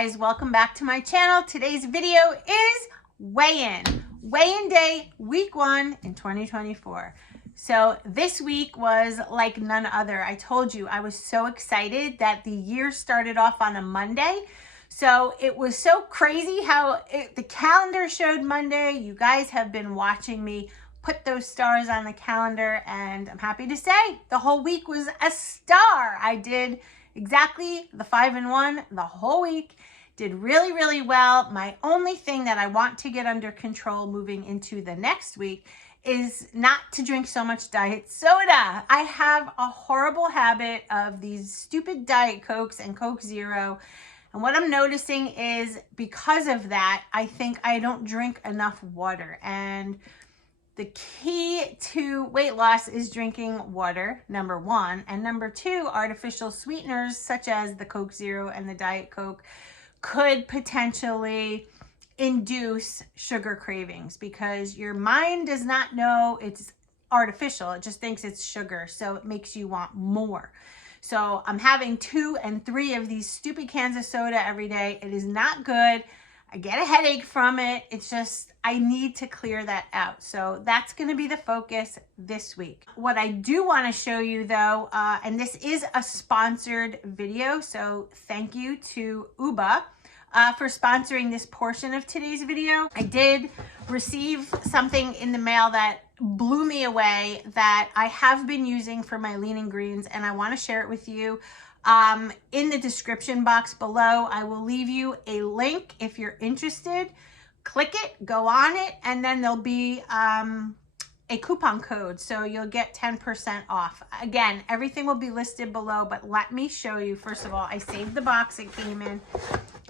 guys, welcome back to my channel. Today's video is weigh-in day week 1 in 2024. So this week was like none other. I told you I was so excited that the year started off on a Monday. So it was so crazy how the calendar showed Monday. You guys have been watching me put those stars on the calendar, and I'm happy to say the whole week was a star. I did exactly the 5 and 1 the whole week. Did really, really well. My only thing that I want to get under control moving into the next week is not to drink so much diet soda. I have a horrible habit of these stupid Diet Cokes and Coke Zero. And what I'm noticing is because of that, I think I don't drink enough water. And the key to weight loss is drinking water, number 1. And number 2, artificial sweeteners such as the Coke Zero and the Diet Coke could potentially induce sugar cravings because your mind does not know it's artificial. It just thinks it's sugar. So it makes you want more. So I'm having 2 and 3 of these stupid cans of soda every day. It is not good. I get a headache from it. It's just, I need to clear that out. So that's going to be the focus this week. What I do want to show you though, and this is a sponsored video. So thank you to UBA for sponsoring this portion of today's video. I did receive something in the mail that blew me away that I have been using for my lean and greens, and I want to share it with you. In the description box below, I will leave you a link if you're interested. Click it, go on it, and then there'll be a coupon code, so you'll get 10% off. Again, everything will be listed below, but let me show you. First of all, I saved the box it came in.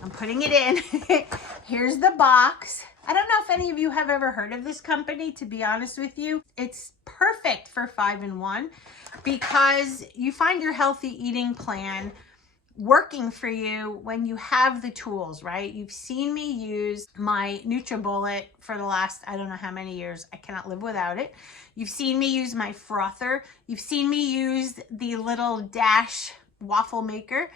I'm putting it in. Here's the box. I don't know if any of you have ever heard of this company, to be honest with you. It's perfect for 5 and 1 because you find your healthy eating plan working for you when you have the tools, right? You've seen me use my NutriBullet for the last, I don't know how many years. I cannot live without it. You've seen me use my frother. You've seen me use the little Dash waffle maker.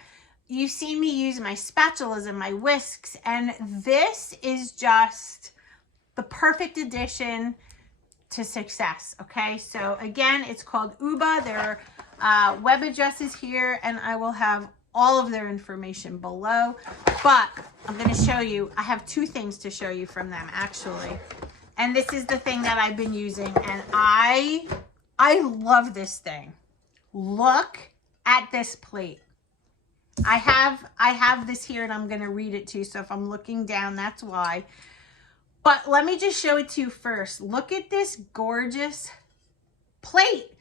You've seen me use my spatulas and my whisks, and this is just the perfect addition to success, okay? So again, it's called UBA. Their web address is here, and I will have all of their information below, but I'm going to show you, I have 2 things to show you from them actually. And this is the thing that I've been using, and I love this thing. Look at this plate. I have this here, and I'm going to read it to you. So if I'm looking down, that's why. But let me just show it to you first. Look at this gorgeous plate.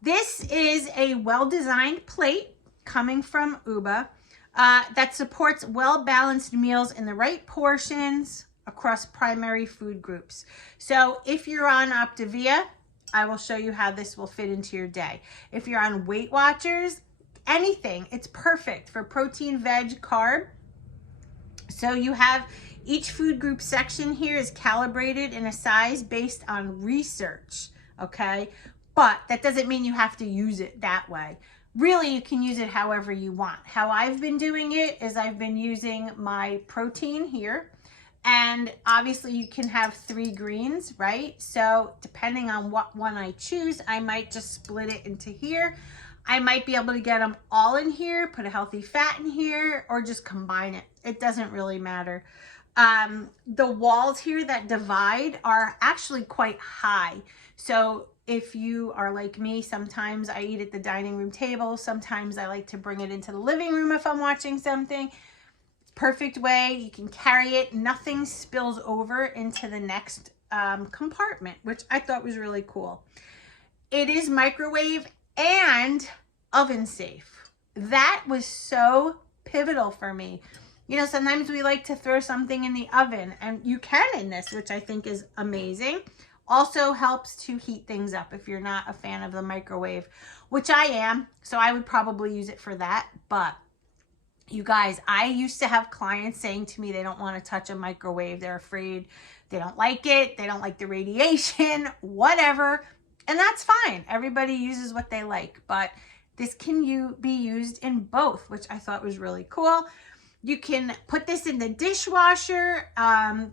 This is a well-designed plate coming from UBA that supports well-balanced meals in the right portions across primary food groups. So if you're on OPTAVIA, I will show you how this will fit into your day. If you're on Weight Watchers, anything, it's perfect for protein, veg, carb. So you have each food group section here is calibrated in a size based on research, okay? But that doesn't mean you have to use it that way. Really, you can use it however you want. How I've been doing it is I've been using my protein here, and obviously you can have 3 greens, right? So depending on what one I choose, I might just split it into here. I might be able to get them all in here, put a healthy fat in here, or just combine it. It doesn't really matter. The walls here that divide are actually quite high. So if you are like me, sometimes I eat at the dining room table. Sometimes I like to bring it into the living room if I'm watching something. Perfect way. You can carry it. Nothing spills over into the next compartment, which I thought was really cool. It is microwave and oven safe. That was so pivotal for me. You know, sometimes we like to throw something in the oven, and you can in this, which I think is amazing. Also helps to heat things up if you're not a fan of the microwave, which I am. So I would probably use it for that. But you guys, I used to have clients saying to me they don't want to touch a microwave. They're afraid, they don't like it. They don't like the radiation, whatever. And that's fine. Everybody uses what they like, but this can be used in both, which I thought was really cool. You can put this in the dishwasher.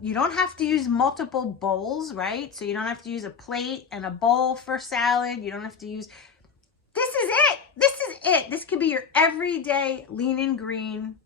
You don't have to use multiple bowls, right? So you don't have to use a plate and a bowl for salad. You don't have to use, this is it. This is it. This could be your everyday lean and green,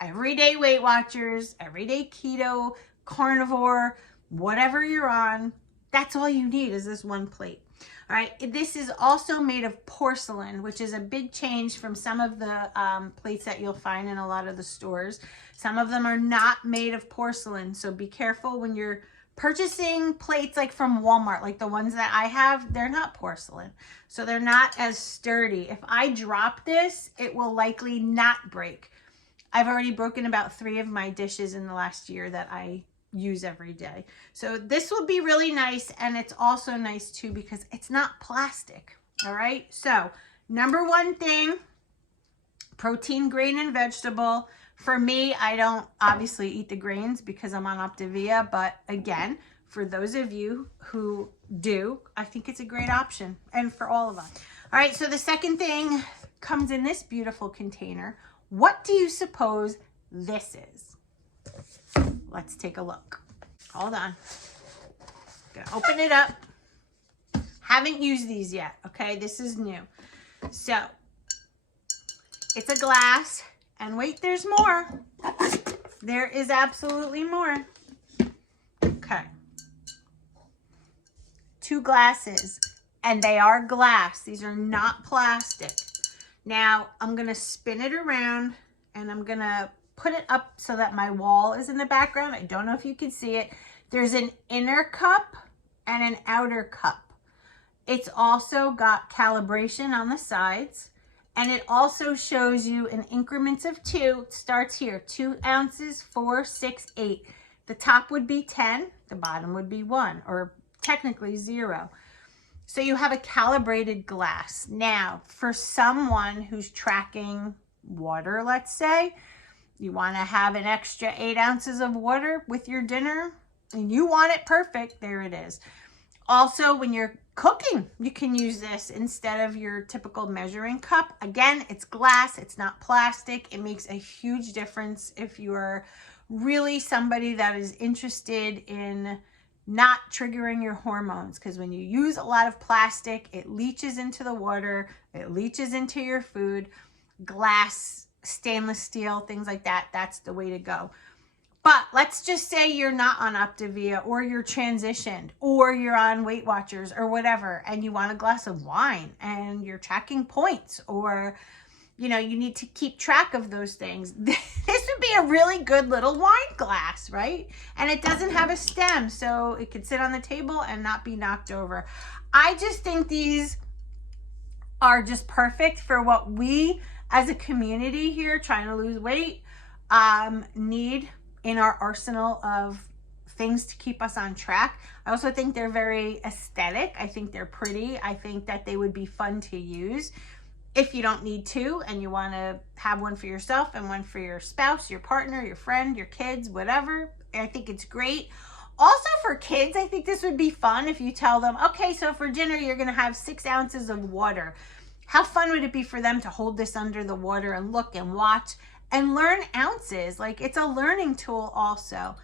everyday Weight Watchers, everyday keto, carnivore, whatever you're on. That's all you need is this one plate. All right, this is also made of porcelain, which is a big change from some of the plates that you'll find in a lot of the stores. Some of them are not made of porcelain, so be careful when you're purchasing plates like from Walmart, like the ones that I have, they're not porcelain. So they're not as sturdy. If I drop this, it will likely not break. I've already broken about 3 of my dishes in the last year that I use every day. So this will be really nice, and it's also nice too because it's not plastic. All right, so number one thing, protein, grain, and vegetable. For me, I don't obviously eat the grains because I'm on OPTAVIA, but again, for those of you who do, I think it's a great option, and for all of us. All right, so the second thing comes in this beautiful container. What do you suppose this is? Let's take a look. Hold on. Gonna open it up. Haven't used these yet, okay? This is new. So, it's a glass, and wait, there's more. There is absolutely more. Okay. 2 glasses, and they are glass. These are not plastic. Now, I'm gonna spin it around, and I'm gonna put it up so that my wall is in the background. I don't know if you can see it. There's an inner cup and an outer cup. It's also got calibration on the sides, and it also shows you in increments of 2. It starts here, 2 ounces, 4, 6, 8. The top would be 10, the bottom would be 1, or technically 0. So you have a calibrated glass. Now, for someone who's tracking water, let's say, you want to have an extra 8 ounces of water with your dinner, and you want it perfect, there it is. Also, when you're cooking, you can use this instead of your typical measuring cup. Again, it's glass, it's not plastic. It makes a huge difference if you're really somebody that is interested in not triggering your hormones, because when you use a lot of plastic, it leaches into the water, it leaches into your food. Glass, stainless steel, things like that, that's the way to go. But let's just say you're not on OPTAVIA, or you're transitioned, or you're on Weight Watchers or whatever, and you want a glass of wine and you're tracking points, or you know, you need to keep track of those things. This would be a really good little wine glass, right? And it doesn't have a stem, so it could sit on the table and not be knocked over. I just think these are just perfect for what we as a community here trying to lose weight need in our arsenal of things to keep us on track. I also think they're very aesthetic. I think they're pretty. I think that they would be fun to use if you don't need to and you want to have one for yourself and one for your spouse, your partner, your friend, your kids, whatever. I think it's great. Also for kids, I think this would be fun if you tell them, okay, so for dinner, you're going to have 6 ounces of water. How fun would it be for them to hold this under the water and look and watch and learn ounces? Like, it's a learning tool also.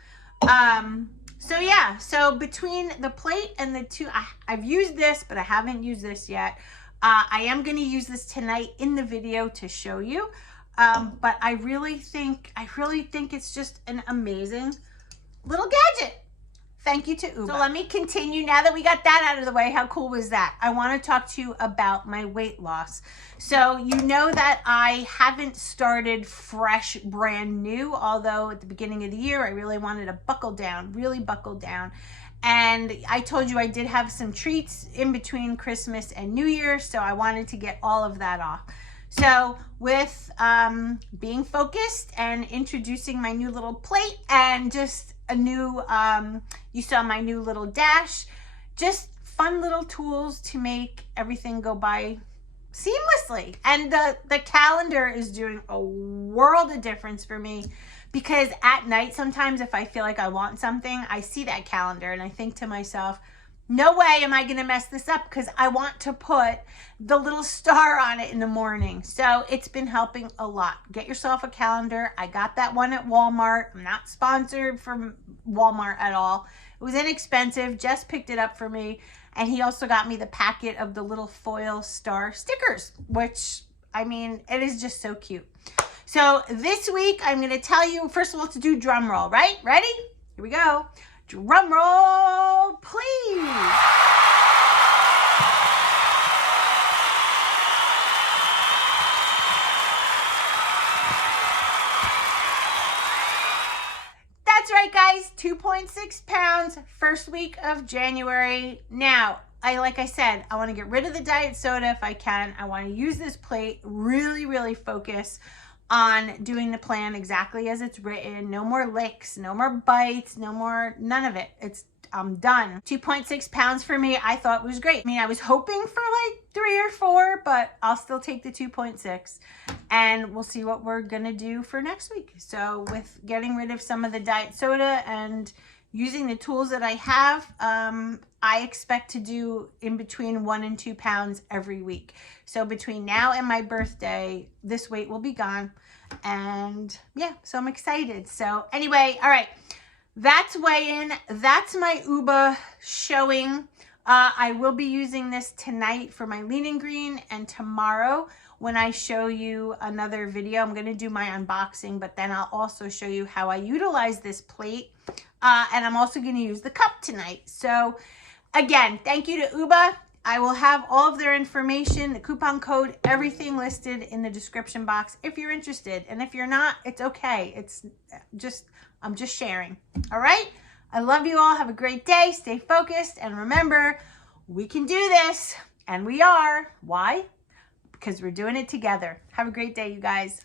So yeah, so between the plate and the 2, I've used this, but I haven't used this yet. I am going to use this tonight in the video to show you. But I really think it's just an amazing little gadget. Thank you to UBA. So let me continue now that we got that out of the way. How cool was that? I want to talk to you about my weight loss. So you know that I haven't started fresh, brand new, although at the beginning of the year, I really wanted to really buckle down. And I told you I did have some treats in between Christmas and New Year, so I wanted to get all of that off. So with being focused and introducing my new little plate and just a new, you saw my new little dash, just fun little tools to make everything go by seamlessly. And the calendar is doing a world of difference for me, because at night sometimes if I feel like I want something, I see that calendar and I think to myself, No way am I going to mess this up because I want to put the little star on it in the morning. So it's been helping a lot. Get yourself a calendar. I got that one at Walmart. I'm not sponsored from Walmart at all. It was inexpensive. Jess picked it up for me. And he also got me the packet of the little foil star stickers, which, I mean, it is just so cute. So this week, I'm going to tell you, first of all, to do drum roll, right? Ready? Here we go. Drum roll, please. That's right, guys. 2.6 pounds, first week of January. Now, like I said, I want to get rid of the diet soda if I can. I want to use this plate, really focus on doing the plan exactly as it's written. No more licks, no more bites, none of it. I'm done. 2.6 pounds for me, I thought was great. I mean, I was hoping for like 3 or 4, but I'll still take the 2.6 and we'll see what we're gonna do for next week. So with getting rid of some of the diet soda and using the tools that I have, I expect to do in between 1 and 2 pounds every week. So between now and my birthday, this weight will be gone. And yeah, so I'm excited. So anyway, all right, that's weigh-in. That's my UBA showing. I will be using this tonight for my lean and green, and tomorrow when I show you another video, I'm going to do my unboxing, but then I'll also show you how I utilize this plate. And I'm also going to use the cup tonight. So again, thank you to UBA. I will have all of their information, the coupon code, everything listed in the description box if you're interested. And if you're not, it's okay. I'm just sharing. All right. I love you all. Have a great day. Stay focused. And remember, we can do this. And we are. Why? Because we're doing it together. Have a great day, you guys.